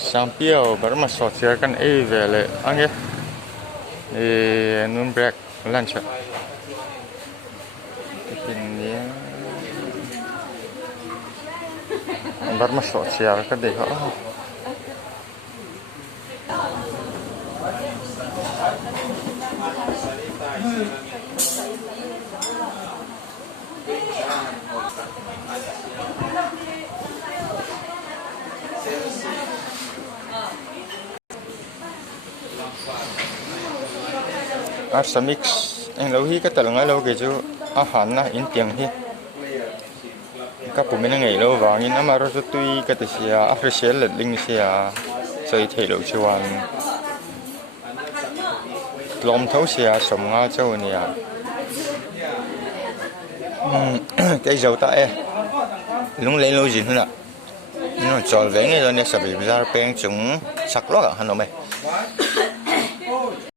Sampai baru masuk siarkan vele, angge, nun break lunch. Ini baru masuk siarkan deh. Asa mix ang lâu hi ka talaga lâu ke jo ahan na in tiang hi ka pumina ngai lo wangin amaro so tui ka te sia official ling sia soi thei lo chuan lom thau sia som nga chau nia cái dầu ta lung lên lâu gì nữa nó tròn vẽ ngay rồi nè sập bị ra pen chúng sặc lót à hắn nói mày